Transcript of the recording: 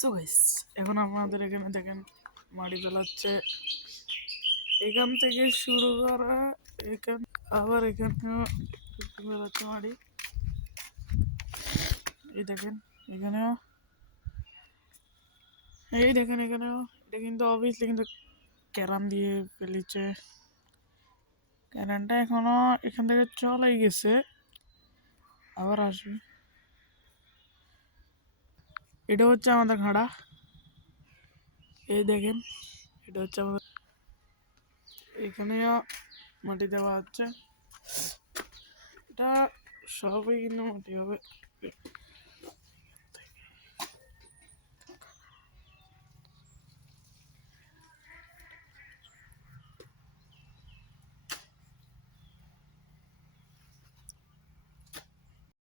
So guys, এখন আপনাদের এখানে দেখেন মাটি ফেলাচ্ছে। এখান থেকে শুরু করা, এখান আবার এখানেও ফেলাচ্ছে মাটি। এই দেখেন এখানেও, এই দেখেন এখানেও। এটা কিন্তু অবভিয়াসলি কিন্তু ক্যারাম দিয়ে ফেলেছে। ক্যারানটা এখনো এখান থেকে চলেই গেছে, আবার আসবে। এটা হচ্ছে আমাদের খাড়া। এই দেখেন, এটা হচ্ছে আমাদের, এখানেও মাটি দেওয়া হচ্ছে। এটা সবই কিন্তু মাটি হবে।